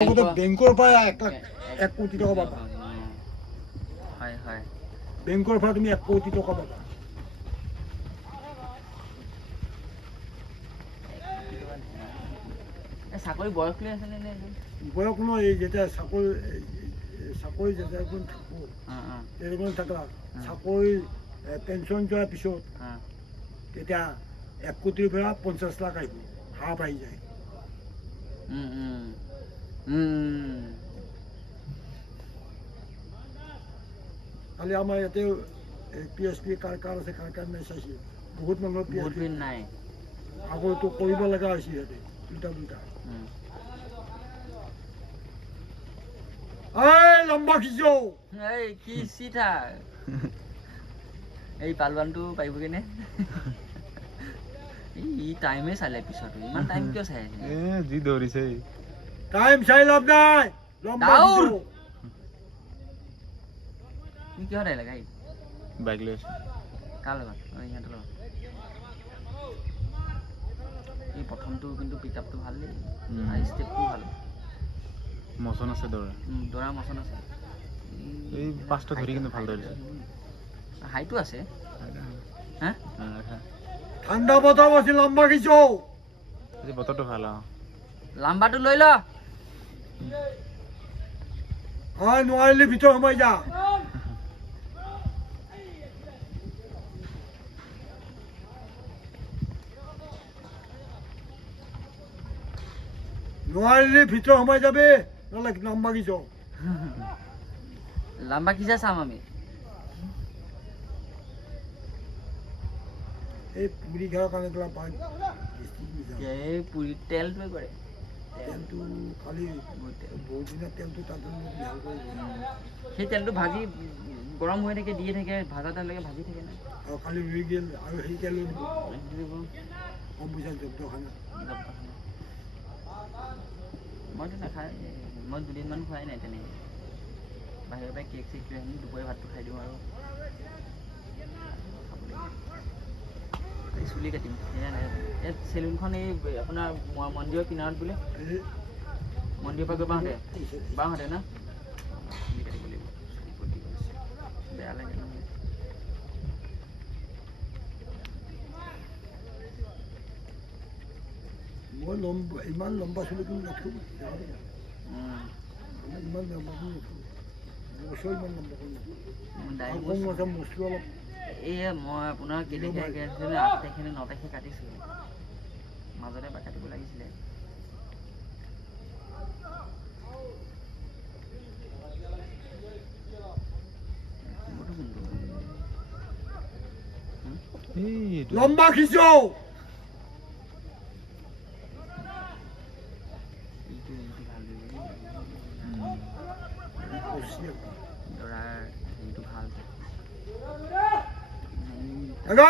বেংকৰ পৰা 1 কোটি টকা পাবা। হয় হয়, বেংকৰ পৰা তুমি 1 কোটি টকা পাবা। চাকৰি বয়স লৈ আছে নে? বয়স নহয়, এই যেতিয়া চাকৰি যেতিয়া থাকো তেনেকুৱা থাকলা চাকৰি পেঞ্চন যোৱাৰ পিছত তেতিয়া 1 কোটিৰ পৰা 50 লাখ আহিব, হাফ আহি যায়। খালি আমাৰ ইয়াতে PSP কাৰ আছে, কাৰ নাই চাইছে। বহুত মানুহৰ PSP নাই, আগতো কৰিব লগা হৈছে ইয়াতে উল্টা। লম্বা খিচো কি চিঠা এই পালৱানটো পাৰিবগে নে? ই টাইমে চালে পিছত, ইমান টাইম কিয় চাই আছে? যি দৌৰিছে টাইম চাই লাভ নাই। লম্বা খিচো তুমি কিহত আহিলা গাড়ী? বাইক লৈ আছে। কাৰ লগত? ইহঁতৰ লগত। এই প্ৰথমটো কিন্তু পিকআপটো ভাল দেই, আৰু ষ্টেপটো ভাল। মচন আছে দৌৰা মচন আছে। এই পাঁচটা ধৰি কিন্তু ভাল দৌৰিছে। হাইটো আছে। হা? ঠাণ্ডা বতৰ আছে, লম্বা খিচো। আজি বতৰটো ভাল। লাম্বাটো লৈ ল। নোৱাৰিলে ভিতৰত সোমাই যা। নোৱাৰিলে ভিতৰত সোমাই যাবে, নহ'লে লম্বা খিচো। লাম্বা খিচা চাম আমি। এই পুৰি খাওয়ার কারণে তোলা পাঁচ এই পুরি তেলটো করে তেলটো খালি বহুত দিনের তেলটো তাদের সেই তেলটো ভাজি গরম হয়ে থাকে দিয়ে থাকে ভাজা তেলকে ভাজি থাকে না আর খালি রয়ে গেল আর সেই তেল কম পয়সা জব্দখানা মইতো নাখায় মই দুদিনমান খোৱাই নাই তেনেকৈ বাহিৰৰ পৰা কেক চেক লৈ আনি দুপৰীয়া ভাতটো খাই দিওঁ আৰু চুলি কাটিম ইয়াত চেলুনখন এই আপোনাৰ মন্দিৰৰ কিনাৰত বোলে মন্দিৰৰ পৰা গৈ বাওঁহাতে না চুলি কাটিব লাগিব বেয়া লাগে মই ইমান লম্বা চুলি কিন্তু নাথাকো ইমান লম্বা চুলি নাথাকো ইমান লম্বা মছলি অলপ এই মই আপোনাৰ কেনেকৈ 8 তাৰিখে 9 তাৰিখে কাটিছিলোঁ মাজতে বা কাটিব লাগিছিলে লম্বা খিচো দৰাৰ হেৰিটো ভাল Go!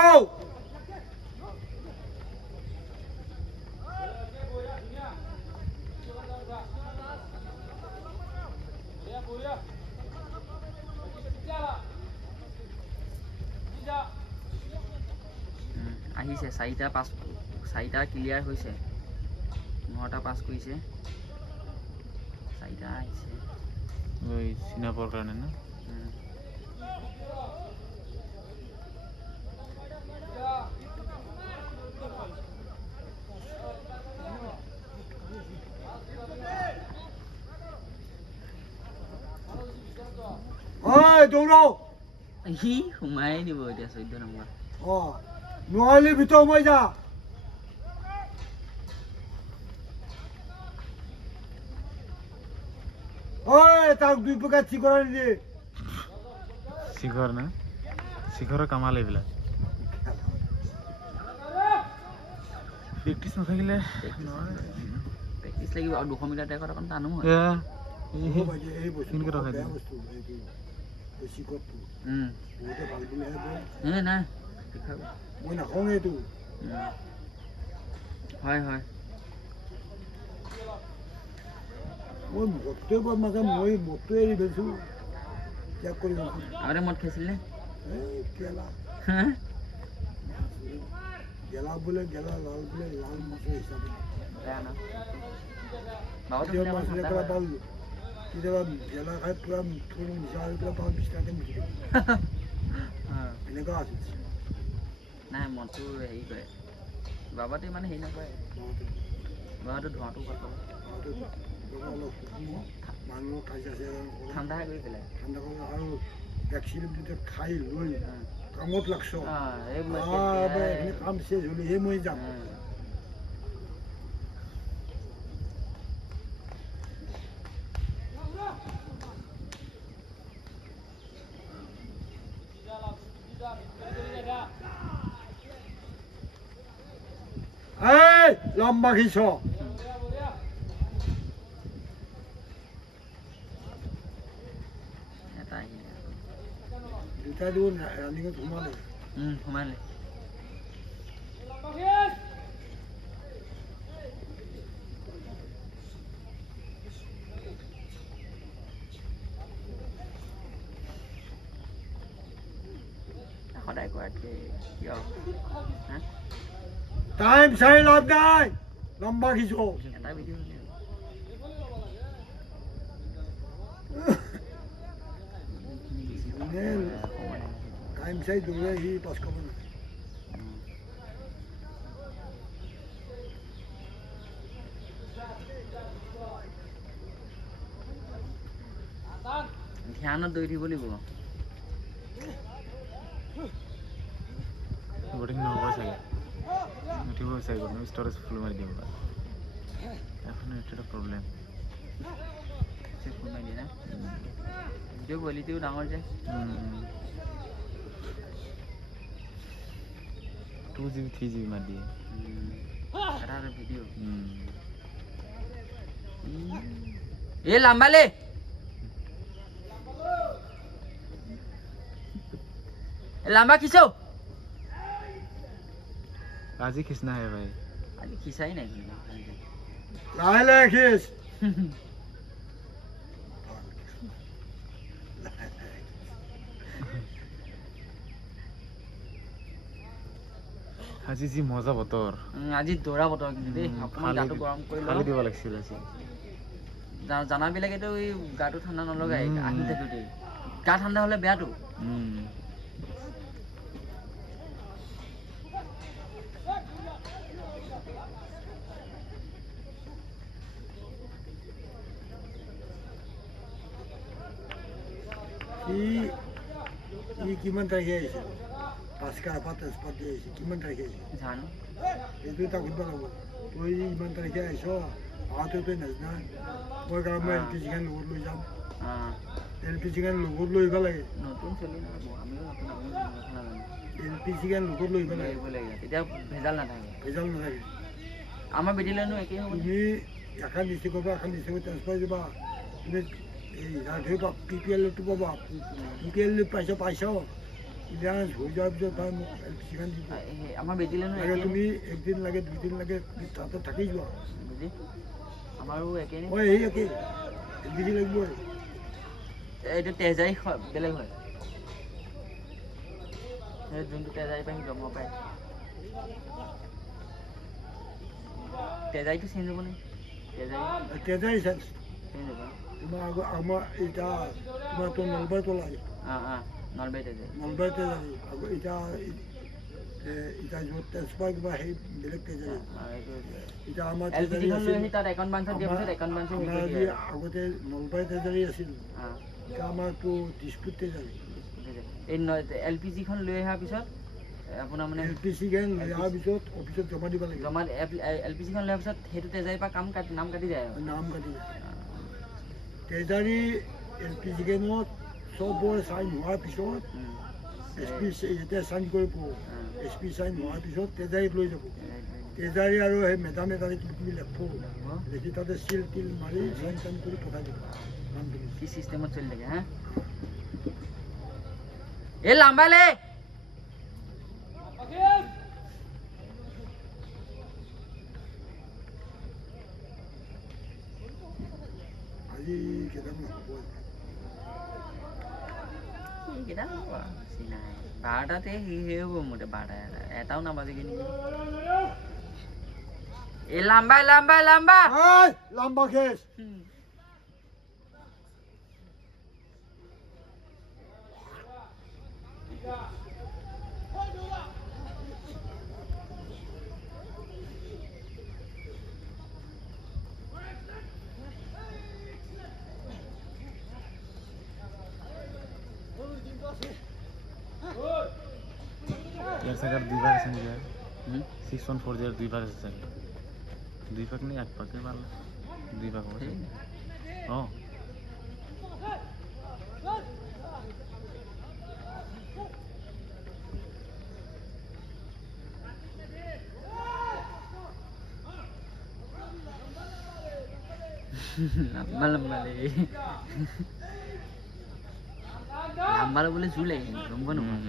আহিছে 4টা ক্লিয়াৰ হৈছে 9টা পাছ কৰিছে 4টা আহিছে ওই সিনাপৰ কাৰণে না দৌড়াও হি সোমাই দিব এতিয়া 14 নম্বৰ নোৱাৰিলে ভিতৰত সোমাই যা তাক 2 পেকেট চিগৰ দিয়ে চিগৰ না চিগৰৰ কামাল এইবিলাক প্ৰেক্টিছ নাথাকিলে প্ৰেক্টিছ লাগিব আৰু 200 মিটাৰ ট্ৰেকত অকণ টানো হয় এই বস্তু চিগৰটো বহুতে ভাল বুলি নাই মই নাখাওঁ এইটো হয় মই মদটো এৰি দিছোঁ ত্যাগ কৰি আগতে মদ খাইছিল নে গেলা বোলে গেলা লাল বোলে লাল মাছৰ হিচাপে বেয়া না বাবাটো কেতিয়াবা শুনিলে মাছ ঠাণ্ডা পৰা হয়। পালোঁ কেতিয়াবা জেলা খাই পূৰা থুল মিছা হৈ পেলাই পাওঁ বিছনাতে মুঠি দিওঁ এনেকুৱা আছিল নাই মনটো হেৰি কৰে বাবাটো ইমান হেৰি নকৰে বাবাটো ধোঁৱাটো ভাল পাব অলপ মানুহৰ কাজিয়া ঠাণ্ডা কৰি পেলাই ঠাণ্ডা কৰি আৰু ভেকচিন যেতিয়া খাই লৈ কামত লাগছ এইবোৰ এইখিনি কাম চেছ হ'লেহে মই যাম এই লম্বা খিচ এটা আহিলে দুটা দিব ৰানিঙত সোমালে সোমালে সদায় কৰাতকে কিয় হা টাইম চাই লাভ নাই লম্বা খিচ এটা ভিডিঅ' টাইম চাই দৌৰে সি পাছ খাব নাই ধ্যানত দৌৰি থাকিব লাগিব বডিং নহ'ব চাগে উঠিব চাগে ষ্ট'ৰেজ ফুল মাৰি দিম এখন এটা প্ৰব্লেম ফোন মাৰি দিয়ে না ভিডিঅ' কোৱালিটিও ডাঙৰ যে 2GB 3GB মাৰি দিয়ে এটা ভিডিঅ' এ লাম্বালে লাম্বা খিচো আজি খিচনা হে ভাই আজি খিচাই নাই লাহে লাহে খিচ আজি যি মজা বতৰ আজি দৌৰা বতৰ কিন্তু দেই অকণমান গাটো গৰম কৰি খালি দিব লাগিছিল আজি জানাবিলাকেতো এই গাটো ঠাণ্ডা নলগাই আহি থাকোঁতে গা ঠাণ্ডা হ'লে বেয়াটো ই কিমান তাৰিখে আহিছে পাঁচকা পাত দি আহিছে কিমান তাৰিখে আহিছে জানো এইটো এটা সুধিব লাগিব তই ইমান তাৰিখে আহিছ আহোঁতে তই নাজানা মই কাৰণ মই LPG খান লগত লৈ যাম LPG খান লগত লৈ আহিব লাগে নতুন চলি আমিও LPG খান লগত লৈ আহিব লাগে তেতিয়া ভেজাল নাথাকে ভেজাল নাথাকে আমাৰ বেটিলেনো একেই হ'ব তুমি এখন ডিষ্ট্ৰিক্টৰ পৰা এখন ডিষ্ট্ৰিক্টত ট্ৰেন্সফাৰ দিবা তুমি এই ধৰি পাবা PPLটো পাবা PPL পাইছ ক্লিয়াৰেঞ্চ হৈ যোৱাৰ পিছত ভাই মোক LPG খান দিব আমাৰ বেটিলেনো লাগে তুমি একদিন লাগে দুদিন লাগে তাতে থাকি যোৱা বুজি আমাৰো একেই হয় এই একেই LPG লাগিবই এইটো তেজাৰী বেলেগ হয় যোনটো তেজাৰী পাই জমা পায় তেজাৰীটো চেঞ্জ হ'ব নে তেজাৰী চেঞ্জ চেঞ্জ হ'ব তোমাৰ আমাৰ এতিয়া তোমাৰ তো নলবাৰীত ওলাই নলবাৰী তেজাৰী নলবাৰী তেজাৰী আকৌ এতিয়া য'ত ট্ৰেন্সফাৰ কিবা সেই বেলেগ তেজাৰী এতিয়া আমাৰ তেজাৰী আছিল আমাৰ যি আগতে নলবাৰী তেজাৰী আছিল এতিয়া আমাৰতো দিছপুৰ তেজাৰী এই LPGখন লৈ অহাৰ পিছত আপোনাৰ মানে LPG খান লৈ অহাৰ পিছত অফিচত জমা দিব লাগে জমা LPGখন লৈ অহাৰ পিছত সেইটো তেজাৰীৰ পৰা নাম কাটি যায় নাম কাটি যায় তেজাৰী LPG খানত চবৰে চাইন হোৱাৰ পিছত SP যেতিয়া চাইন কৰিব SP চাইন হোৱাৰ পিছত তেজাৰীত লৈ যাব তেজাৰী আৰু সেই মেডাম এটাৰে কিবি লিখিব লিখি তাতে চিল তিল মাৰি চাইন চাইন কৰি পঠাই দিব কি চিষ্টেমত চলি থাকে হা এ লাম্বালে আজি কেইটামান হ'ব বাৰটাতে সেই হ'ব মোৰ বাৰটা এটাও নাবাজেগৈ নেকি এ লাম্বা লাম্বা লাম্বা এই লম্বা খেস ইয়ার সাকার দুই ভাগ আছে নাকি 6140 দুই ভাগ আছে সাকার দুই ভাগ নেই এক ভাগে পারলে দুই ভাগ হবে ও লাম্বা লাম্বা লে লাম্বা বলে জুলে গম পোৱা নহয়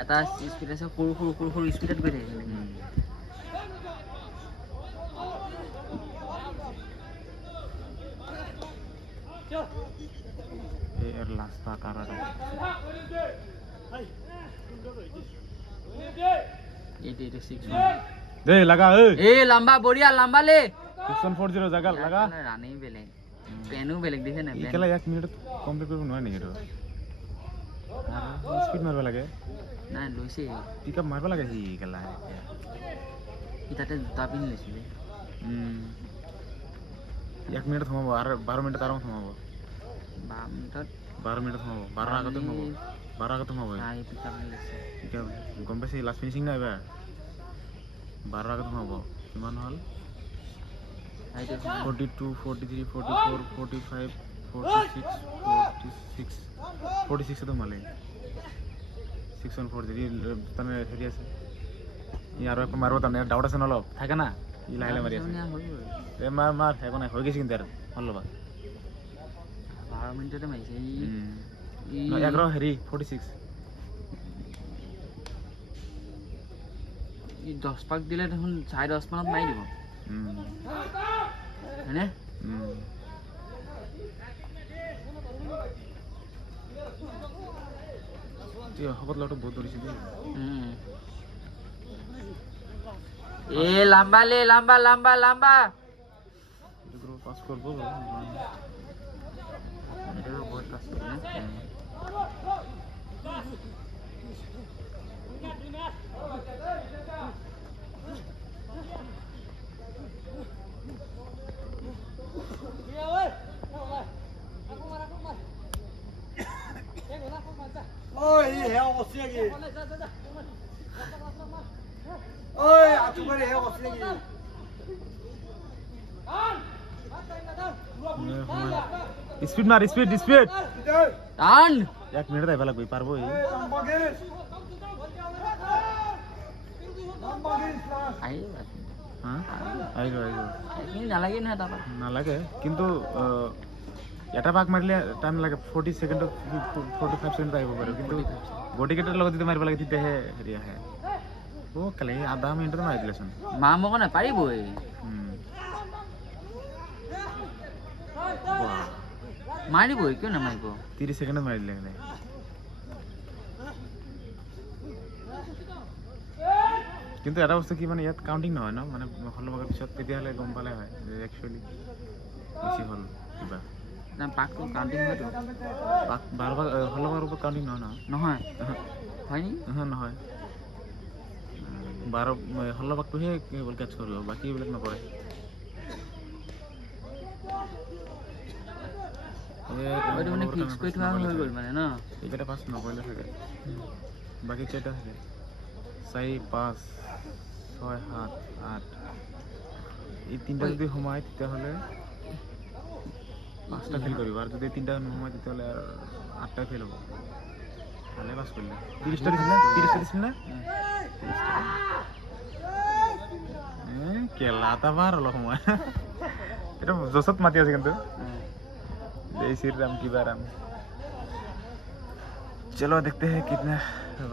এটা স্পীড আছে সৰু সৰু সৰু সৰু স্পীডত গৈ থাকে এর লাস্ট কারা এটা 6 দে লাগা এ লাম্বা বড়িয়া লাম্বা লে 6140 জায়গা লাগা রানিং বেলেগ পেনও বেলেগ দেখে না ইকেলা 1 মিনিট কমপ্লিট কৰিব নোৱাৰে নেকি আৰু স্পিড মারবা লাগে না লৈছে পিকআপ মারবা লাগে হি ইকেলা ইটাতে জোতা পিন লৈছিলে 1 মিনিট থামাবো আর 12 মিনিট আরাম থামাবো 12 মিনিট থামাবো 12 আগতে থামাবো 12 আগতে থামাবো আই পিকআপ লৈছে পিকআপ গম পাইছে লাস্ট ফিনিশিং না এবার 12 আগতে থামাবো কিমান হল 42 43 44 45 46 46 46 তো মালে 6140 তানে হেৰি আছে ই আৰু একো মারব তানে ডাউট আছে নলব থাকে না ই লাইলে মারি আছে এ মার মার হেকো নাই হৈ গৈছে কিন্তু আৰু হল লবা 12 মিনিটতে মাৰিছে ই 11 হেৰি 46 ই 10 পাক দিলে দেখোন 10:30 মানত মাৰি দিব হয়নে ये हबत लौट बहुत दूर से ए लंबा ले लंबा लंबा लंबा ग्रो पास करबो এটা বহুত পাস করে না Oi, real você aqui. Oi, a tu vai real você aqui. Speed মার স্পিড স্পিড টান 1 মিনিট আইবা লাগবে পারবো এই আই হ্যাঁ আইলো আইলো একদিন নালাগে না তারপর নালাগে কিন্তু এটা পাক মারিলে টাইম লাগে 40 সেকেন্ড 45 সেকেন্ড আইব পারে কিন্তু বডি কেটার লগত যদি মারিব লাগে তিতে হে হেৰি আহে ও কালে আধা মিনিট মাৰি দিলেছন মা মক না পাৰিবই মাৰিবই কিয় না মাৰিব 30 সেকেন্ড মাৰি দিলে গলে কিন্তু এটা বস্তু কি মানে ইয়াত কাউন্টিং নহয় ন মানে হল লগাৰ পিছত তেতিয়া হলে গম পালে হয় যে একচুয়ালি বেছি হল কিবা না পাকটো কাউন্টিং হয়তো পাক বারবার হল লগাৰ ওপৰত কাউন্টিং নহয় ন নহয় হয়নি নহয় 12 হল পাকটোহে কেৱল ক্যাচ কৰিব বাকি এইবিলাক নকৰে ওইটো মানে ফিক্স কৰি থোৱা হৈ গ'ল মানে ন এইকেইটা পাছ নকৰিলে থাকে বাকি কেইটা থাকে 4 5 6 7 8 এই তিনটা যদি সময় তেতিয়া হলে 5টা ফেল কৰিব আৰু যদি তিনটা সময় তেতিয়া হলে 8টা ফেল হ'ব ভালে পাছ কৰিলে 30টা দিছিল না কেলাটা বাৰ অলপ সময় এটা জছত মাতি আছে কিন্তু जय श्री राम की बाराम चलो देखते हैं कितना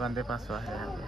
बंदे पास हुआ है यहाँ पे